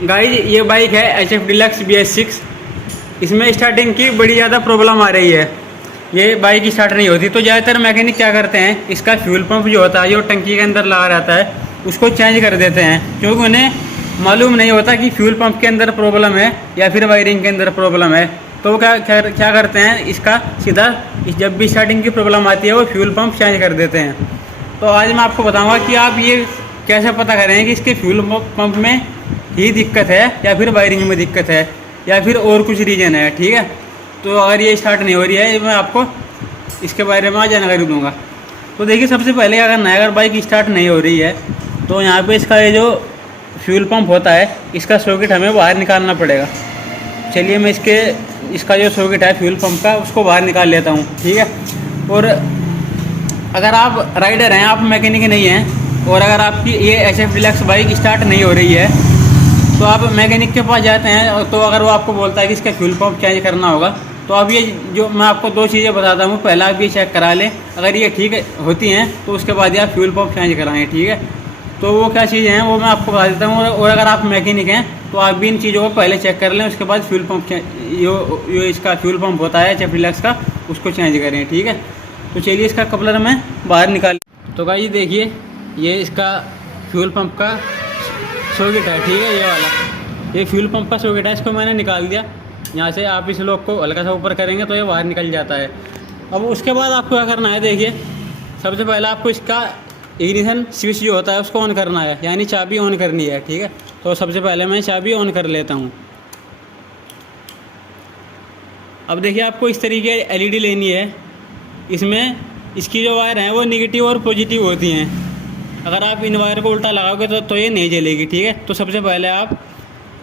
Guys ये bike है HF deluxe BS6। इसमें स्टार्टिंग की बड़ी ज़्यादा प्रॉब्लम आ रही है। ये बाइक स्टार्ट नहीं होती, तो ज़्यादातर मैकेनिक क्या करते हैं, इसका फ्यूल पंप जो होता है, जो टंकी के अंदर लगा रहता है, उसको चेंज कर देते हैं, क्योंकि उन्हें मालूम नहीं होता कि फ्यूल पंप के अंदर प्रॉब्लम है या फिर वायरिंग के अंदर प्रॉब्लम है। तो वो क्या करते हैं, इसका सीधा जब भी स्टार्टिंग की प्रॉब्लम आती है वो फ्यूल पंप चेंज कर देते हैं। तो आज मैं आपको बताऊँगा कि आप ये कैसे पता करें कि इसके फ्यूल पंप में ही दिक्कत है या फिर वायरिंग में दिक्कत है या फिर और कुछ रीज़न है। ठीक है, तो अगर ये स्टार्ट नहीं हो रही है, मैं आपको इसके बारे में आज जानकारी दूंगा। तो देखिए, सबसे पहले क्या करना है, अगर बाइक स्टार्ट नहीं हो रही है तो यहाँ पे इसका ये जो फ्यूल पंप होता है, इसका सॉकेट हमें बाहर निकालना पड़ेगा। चलिए मैं इसका जो सॉकेट है फ्यूल पंप का, उसको बाहर निकाल लेता हूँ। ठीक है, और अगर आप राइडर हैं, आप मैकेनिक नहीं हैं, और अगर आपकी ये HF डिलक्स बाइक स्टार्ट नहीं हो रही है तो आप मैकेनिक के पास जाते हैं, तो अगर वो आपको बोलता है कि इसका फ्यूल पंप चेंज करना होगा, तो अब ये जो मैं आपको दो चीज़ें बताता हूँ, पहला आप ये चेक करा लें, अगर ये ठीक होती हैं तो उसके बाद ही आप फ्यूल पंप चेंज कराएँ। ठीक है, तो वो क्या चीज़ें हैं वो मैं आपको बता देता हूँ, और अगर आप मैकेनिक हैं तो आप भी इन चीज़ों को पहले चेक कर लें, उसके बाद फ्यूल पंप जो इसका फ्यूल पंप होता है HF डिलक्स का, उसको चेंज करें। ठीक है, तो चलिए इसका कपलर मैं बाहर निकाल। तो गाइस देखिए, ये इसका फ्यूल पंप का सॉकेट है। ठीक है, ये वाला ये फ्यूल पंप का सॉकेट है, इसको मैंने निकाल दिया यहाँ से। आप इस लॉक को हल्का सा ऊपर करेंगे तो ये बाहर निकल जाता है। अब उसके बाद आपको क्या करना है, देखिए सबसे पहले आपको इसका इग्निशन स्विच जो होता है उसको ऑन करना है, यानी चाबी ऑन करनी है। ठीक है, तो सबसे पहले मैं चाबी ऑन कर लेता हूँ। अब देखिए, आपको इस तरीके LED लेनी है। इसमें इसकी जो वायर हैं वो निगेटिव और पॉजिटिव होती हैं। अगर आप इन वायर को उल्टा लगाओगे तो ये नहीं जलेगी। ठीक है, तो सबसे पहले आप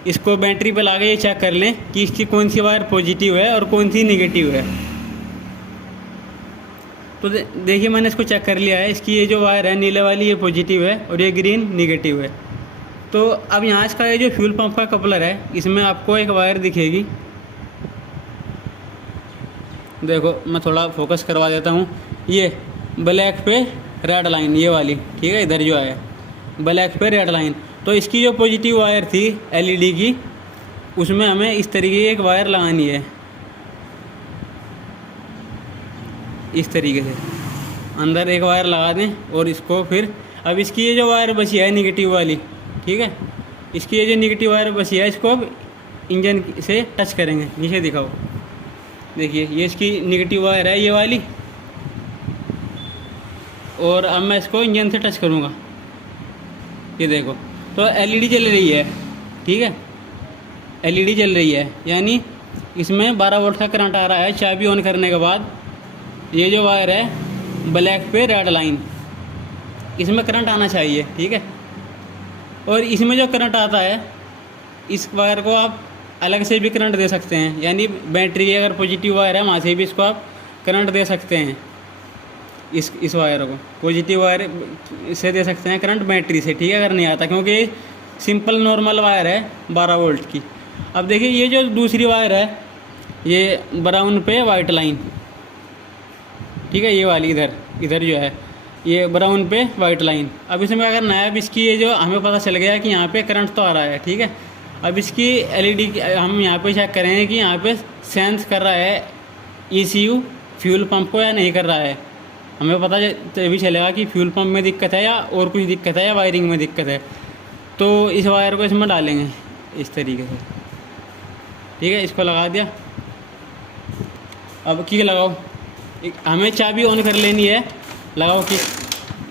इसको बैटरी पे लगा ये चेक कर लें कि इसकी कौन सी वायर पॉजिटिव है और कौन सी निगेटिव है। तो देखिए, मैंने इसको चेक कर लिया है। इसकी ये जो वायर है नीले वाली, ये पॉजिटिव है और ये ग्रीन निगेटिव है। तो अब यहाँ इसका ये जो फ्यूल पंप का कपलर है, इसमें आपको एक वायर दिखेगी। देखो, मैं थोड़ा फोकस करवा देता हूँ। ये ब्लैक पे रेड लाइन, ये वाली, ठीक है, इधर जो है ब्लैक पे रेड लाइन। तो इसकी जो पॉजिटिव वायर थी LED की, उसमें हमें इस तरीके की एक वायर लगानी है, इस तरीके से अंदर एक वायर लगा दें। और इसको फिर अब इसकी ये जो वायर बची है निगेटिव वाली, ठीक है, इसकी ये जो निगेटिव वायर बची है, इसको अब इंजन से टच करेंगे। नीचे दिखाओ, देखिए ये इसकी निगेटिव वायर है, ये वाली। और अब मैं इसको इंजन से टच करूँगा, ये देखो, तो LED जल रही है। ठीक है, LED जल रही है, यानी इसमें 12 वोल्ट का करंट आ रहा है। चाबी ऑन करने के बाद ये जो वायर है ब्लैक पे रेड लाइन, इसमें करंट आना चाहिए। ठीक है, और इसमें जो करंट आता है, इस वायर को आप अलग से भी करंट दे सकते हैं, यानी बैटरी अगर पॉजिटिव वायर है वहाँ से भी इसको आप करंट दे सकते हैं। इस वायर को पॉजिटिव वायर से दे सकते हैं करंट, बैटरी से। ठीक है, अगर नहीं आता, क्योंकि सिंपल नॉर्मल वायर है 12 वोल्ट की। अब देखिए, ये जो दूसरी वायर है, ये ब्राउन पे वाइट लाइन, ठीक है, ये वाली इधर जो है, ये ब्राउन पे वाइट लाइन। अब इसमें अगर नया, अब इसकी ये जो हमें पता चल गया कि यहाँ पे करंट तो आ रहा है। ठीक है, अब इसकी LED हम यहाँ पे चेक करेंगे कि यहाँ पे सेंस कर रहा है ECU फ्यूल पंप को या नहीं कर रहा है। हमें पता तभी चलेगा कि फ्यूल पंप में दिक्कत है या और कुछ दिक्कत है या वायरिंग में दिक्कत है। तो इस वायर को इसमें डालेंगे इस तरीके से। ठीक है, इसको लगा दिया। अब किक लगाओ, हमें चाबी ऑन कर लेनी है। लगाओ किक,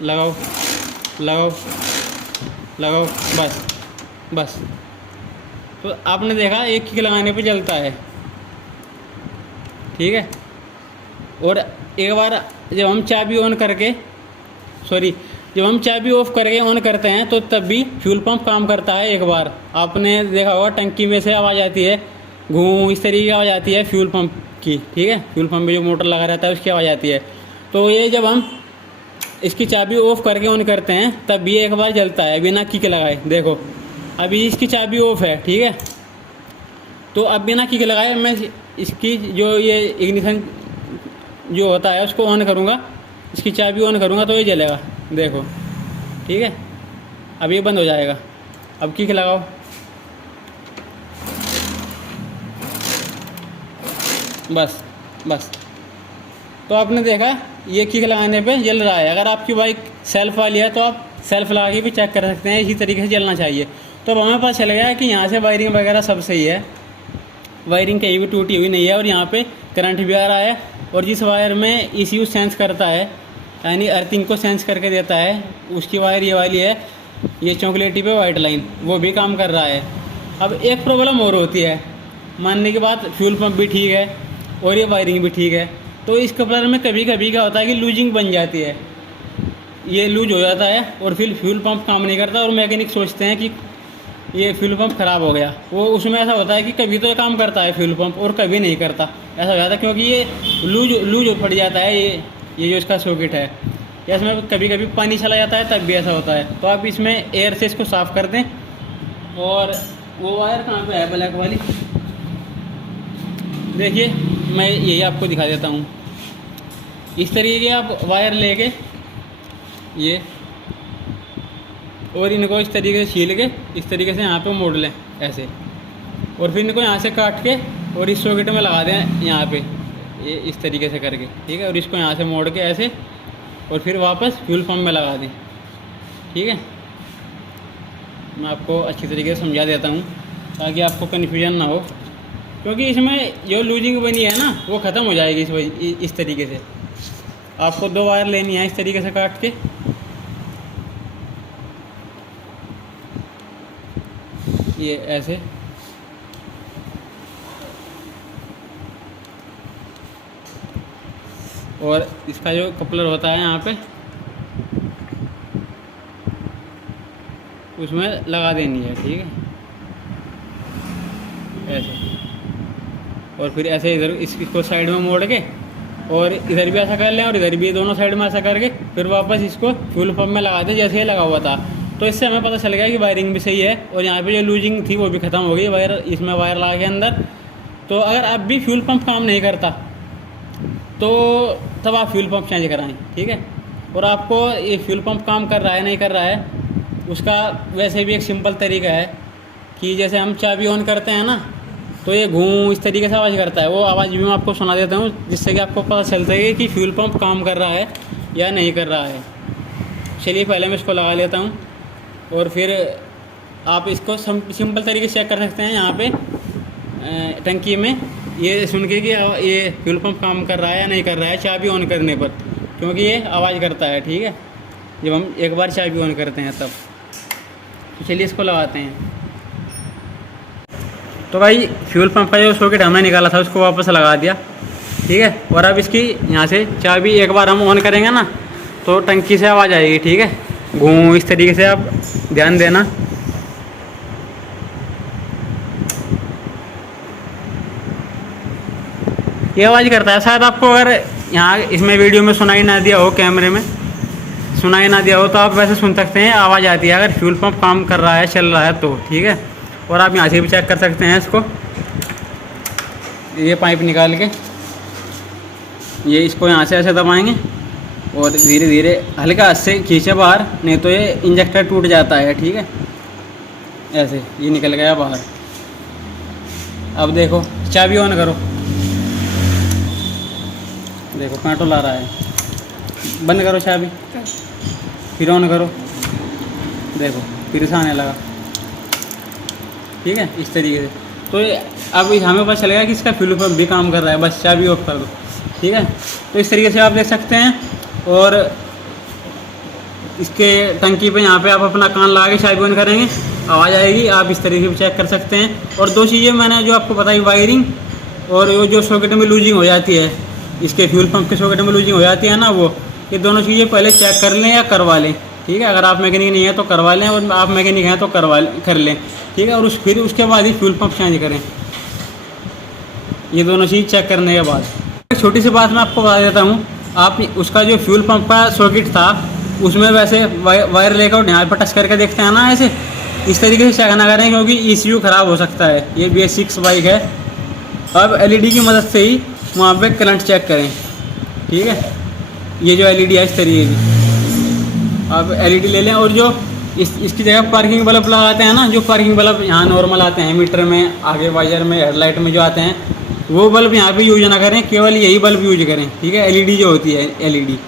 लगाओ लगाओ लगाओ, बस। तो आपने देखा एक किक लगाने पे चलता है। ठीक है, और एक बार जब हम चाबी ऑन करके जब हम चाबी ऑफ करके ऑन करते हैं तो तब भी फ्यूल पंप काम करता है। एक बार आपने देखा होगा, टंकी में से आवाज़ आती है, घूं, इस तरीके की आवाज़ आती है फ्यूल पंप की। ठीक है, फ्यूल पंप में जो मोटर लगा रहता है उसकी आवाज़ आती है। तो ये जब हम इसकी चाबी ऑफ करके ऑन करते हैं तब भी एक बार जलता है बिना किक लगाए। देखो, अभी इसकी चाबी ऑफ है। ठीक है, तो अब बिना किक लगाए मैं इसकी जो ये इग्निशन जो होता है उसको ऑन करूँगा, इसकी चाबी ऑन करूँगा तो ये जलेगा। देखो, ठीक है, अब ये बंद हो जाएगा। अब किक लगाओ, बस बस। तो आपने देखा ये किक लगाने पे जल रहा है। अगर आपकी बाइक सेल्फ वाली है तो आप सेल्फ लगा के भी चेक कर सकते हैं, इसी तरीके से जलना चाहिए। तो अब हमें पता चल गया कि यहाँ से वायरिंग वगैरह सब सही है, वायरिंग कहीं भी टूटी हुई नहीं है और यहाँ पे करंट भी आ रहा है। और जिस वायर में ECU सेंस करता है, यानी अर्थिंग को सेंस करके देता है, उसकी वायर ये वाली है, ये चॉकलेटी पे वाइट लाइन, वो भी काम कर रहा है। अब एक प्रॉब्लम और होती है, मानने के बाद फ्यूल पंप भी ठीक है और ये वायरिंग भी ठीक है, तो इस कपलर में कभी कभी क्या होता है कि लूजिंग बन जाती है, ये लूज हो जाता है और फिर फ्यूल पंप काम नहीं करता और मैकेनिक सोचते हैं कि ये फ्यूल पंप ख़राब हो गया। वो उसमें ऐसा होता है कि कभी तो काम करता है फ्यूल पंप और कभी नहीं करता, ऐसा हो जाता है क्योंकि ये लूज पड़ जाता है। ये जो इसका सॉकेट है, या इसमें कभी कभी पानी चला जाता है, तब भी ऐसा होता है। तो आप इसमें एयर से इसको साफ़ कर दें। और वो वायर कहाँ पे है ब्लैक वाली, देखिए मैं यही आपको दिखा देता हूँ। इस तरीके के आप वायर लेके ये और इनको इस तरीके से छील के इस तरीके से यहाँ पे मोड़ लें ऐसे, और फिर इनको यहाँ से काट के और इस सॉकेट में लगा दें यहाँ पे, ये इस तरीके से करके, ठीक है। और इसको यहाँ से मोड़ के ऐसे और फिर वापस फ्यूल पंप में लगा दें, ठीक है। मैं आपको अच्छी तरीके से समझा देता हूँ ताकि आपको कन्फ्यूजन ना हो, क्योंकि इसमें जो लूजिंग बनी है ना वो ख़त्म हो जाएगी इस तरीके से। आपको 2 वायर लेनी है इस तरीके से काट के, ये ऐसे, और इसका जो कपलर होता है यहाँ पे उसमें लगा देनी है, ठीक है, ऐसे। और फिर ऐसे इधर इसको साइड में मोड़ के और इधर भी ऐसा कर लें और इधर भी, दोनों साइड में ऐसा करके फिर वापस इसको फ्यूल पंप में लगा दें जैसे ये लगा हुआ था। तो इससे हमें पता चल गया कि वायरिंग भी सही है और यहाँ पे जो लूजिंग थी वो भी ख़त्म हो गई वायर, इसमें वायर लगा के अंदर। तो अगर अब भी फ्यूल पंप काम नहीं करता तो तब आप फ्यूल पंप चेंज कराएं, ठीक है। और आपको ये फ्यूल पंप काम कर रहा है नहीं कर रहा है, उसका वैसे भी एक सिंपल तरीका है कि जैसे हम चाबी ऑन करते हैं ना, तो ये घूम इस तरीके से आवाज़ करता है। वो आवाज़ भी मैं आपको सुना देता हूँ जिससे कि आपको पता चलता है कि फ्यूल पंप काम कर रहा है या नहीं कर रहा है। चलिए पहले मैं इसको लगा लेता हूँ और फिर आप इसको सिंपल तरीके से चेक कर सकते हैं यहाँ पे टंकी में, ये सुन के कि ये फ्यूल पंप काम कर रहा है या नहीं कर रहा है चाबी ऑन करने पर, क्योंकि ये आवाज़ करता है, ठीक है, जब हम एक बार चाबी ऑन करते हैं तब। तो चलिए इसको लगाते हैं। तो भाई फ्यूल पंप का जो सॉकेट हमने निकाला था उसको वापस लगा दिया, ठीक है। और अब इसकी यहाँ से चाबी एक बार हम ऑन करेंगे ना तो टंकी से आवाज़ आएगी, ठीक है, घूम इस तरीके से, आप ध्यान देना। ये आवाज़ करता है। शायद आपको अगर यहाँ इसमें वीडियो में सुनाई ना दिया हो, कैमरे में सुनाई ना दिया हो, तो आप वैसे सुन सकते हैं, आवाज़ आती है अगर फ्यूल पंप काम कर रहा है, चल रहा है तो, ठीक है। और आप यहाँ से भी चेक कर सकते हैं इसको, ये पाइप निकाल के ये इसको यहाँ से ऐसे दबाएंगे और धीरे धीरे हल्का हाथ से खींचे बाहर, नहीं तो ये इंजेक्टर टूट जाता है, ठीक है। ऐसे ये निकल गया बाहर। अब देखो चाबी ऑन करो, देखो पेट्रोल आ रहा है, बंद करो चाबी, फिर ऑन करो, देखो फिर से आने लगा, ठीक है, इस तरीके से। तो अब हमें पता चलेगा कि इसका फ्यूल पंप भी काम कर रहा है, बस चाबी ऑफ कर दो, ठीक है। तो इस तरीके से आप देख सकते हैं। और इसके टंकी पे यहाँ पे आप अपना कान लगा के चाबी ऑन करेंगे, आवाज़ आएगी, आप इस तरीके से चेक कर सकते हैं। और 2 चीज़ें मैंने जो आपको बताई, वायरिंग और वो जो सॉकेट में लूजिंग हो जाती है, इसके फ्यूल पंप के सॉकेट में लूजिंग हो जाती है ना, वो ये दोनों चीज़ें पहले चेक कर लें या करवा लें, ठीक है। अगर आप मैकेनिक नहीं हैं तो करवा लें, और आप मैकेनिक हैं तो कर लें, ठीक है। और फिर उसके बाद ही फ्यूल पंप चेंज करें, ये दोनों चीज़ चेक करने के बाद। एक छोटी सी बात मैं आपको बता देता हूँ, आप उसका जो फ्यूल पंप का सॉकेट था उसमें वैसे वायर लेकर यहाँ पर टच करके देखते हैं ना, ऐसे इस तरीके से चेक ना करें, क्योंकि ECU ख़राब हो सकता है। ये BS6 बाइक है। अब LED की मदद से ही वहाँ पे करंट चेक करें, ठीक है। ये जो LED है इस तरीके की, आप LED ले लें। और जो इसकी जगह पार्किंग बल्ब लगाते हैं ना, जो पार्किंग बल्ब यहाँ नॉर्मल आते हैं मीटर में, आगे वाइजर में, हेडलाइट में जो आते हैं, वो बल्ब यहाँ पे यूज ना करें, केवल यही बल्ब यूज करें, ठीक है। एलईडी जो होती है एलईडी,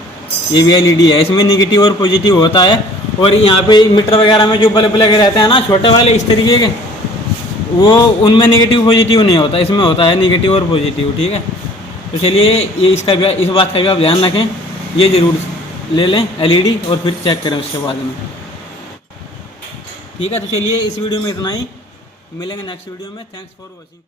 ये भी एलईडी है, इसमें नेगेटिव और पॉजिटिव होता है। और यहाँ पे मीटर वगैरह में जो बल्ब लगे रहते हैं ना छोटे वाले इस तरीके के, वो उनमें नेगेटिव पॉजिटिव नहीं होता, इसमें होता है नेगेटिव और पॉजिटिव, ठीक है। तो चलिए ये इसका भी, इस बात का भी आप ध्यान रखें, ये ज़रूर ले लें एलईडी और फिर चेक करें उसके बाद में, ठीक है। तो चलिए इस वीडियो में इतना ही, मिलेंगे नेक्स्ट वीडियो में। Thanks for watching.